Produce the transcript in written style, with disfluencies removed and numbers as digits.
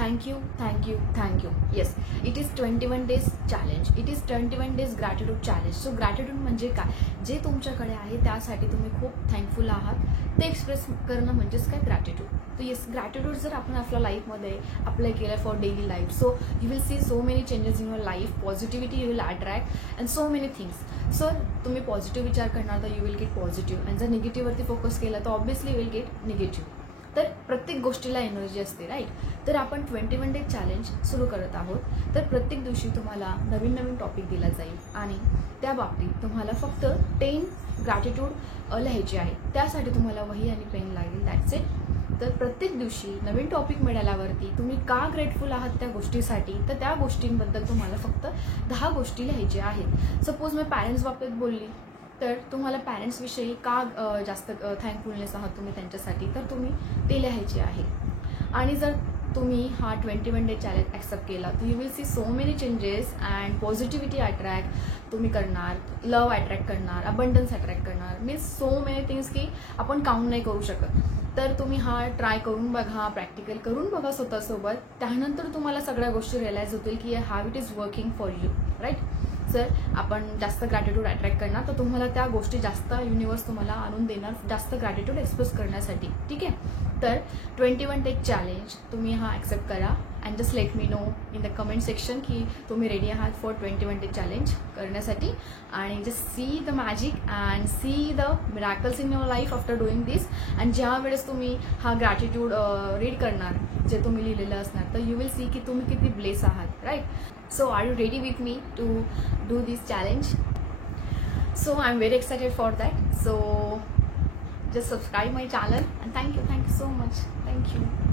thank you. Yes, it is 21 days challenge. It is 21 days gratitude challenge. So gratitude म्हणजे काय, जे तुमच्याकडे आहे त्यासाठी तुम्ही खूप थँकफुल आहात ते एक्सप्रेस करणं म्हणजेच काय, ग्रॅटिट्यूड. तर येस, ग्रॅटिट्यूड जर आपण आपल्या लाईफमध्ये अप्लाय केलं for daily life, so you will see so many changes in your life. Positivity you will attract and so many things. Sir तुम्ही पॉझिटिव्ह विचार करणार तर यू विल गेट पॉझिटिव्ह, आणि जर निगेटिव्हवरती फोकस केला तर ऑब्व्हियसली विल गेट निगेटिव्ह. तर प्रत्येक गोष्टीला एनर्जी असते, राईट. तर आपण 21 डे चॅलेंज सुरू करत आहोत. तर प्रत्येक दिवशी तुम्हाला नवीन नवीन टॉपिक दिला जाईल आणि त्या बाबतीत तुम्हाला फक्त 10 ग्रॅटिट्यूड लिहायचे आहे. त्यासाठी तुम्हाला वही आणि पेन लागेल, दॅट्स इट. तर प्रत्येक दिवशी नवीन टॉपिक मिळाल्यावरती तुम्ही का ग्रेटफुल आहात त्या गोष्टीसाठी, तर त्या गोष्टींबद्दल तुम्हाला फक्त 10 गोष्टी लिहायच्या आहेत. सपोज मी पॅरेंट्स बाबतीत बोलली तर तुम्हाला पॅरेंट्सविषयी का जास्त थँकफुलनेस आहात तुम्ही त्यांच्यासाठी, तर तुम्ही ते लिहायचे आहे. आणि जर तुम्ही हा 21 डे चॅलेंज ॲक्सेप्ट केला तर you will see so many changes and positivity attract तुम्ही करणार, लव अट्रॅक्ट करणार, अबंडन्स अट्रॅक्ट करणार, मीन्स सो मेनी थिंग्स की आपण काउंट नाही करू शकत. तर तुम्ही हा ट्राय करून बघा, प्रॅक्टिकल करून बघा स्वतःसोबत. त्यानंतर तुम्हाला सगळ्या गोष्टी रिअलाईज होतील की how it is working for you, right. Sir आपण जास्त ग्रॅटिट्यूड अट्रॅक्ट करणार तर तुम्हाला त्या गोष्टी जास्त युनिवर्स तुम्हाला आणून देणार जास्त ग्रॅटिट्यूड एक्सप्रेस करण्यासाठी, ठीक आहे. तर 21 डे चॅलेंज तुम्ही हा ॲक्सेप्ट करा and just let me know in the comment section की तुम्ही रेडी आहात फॉर 21 डे चॅलेंज करण्यासाठी. आणि just see the magic and see the miracles in your life after doing this. आणि ज्या वेळेस तुम्ही हा ग्रॅटिट्यूड रीड करणार, जे तुम्ही लिहिलेलं असणार, तर यू विल सी की तुम्ही किती ब्लेस आहात, right. So are you ready with me to do this challenge? So I'm very excited for that. So just subscribe my channel and thank you so much. Thank you.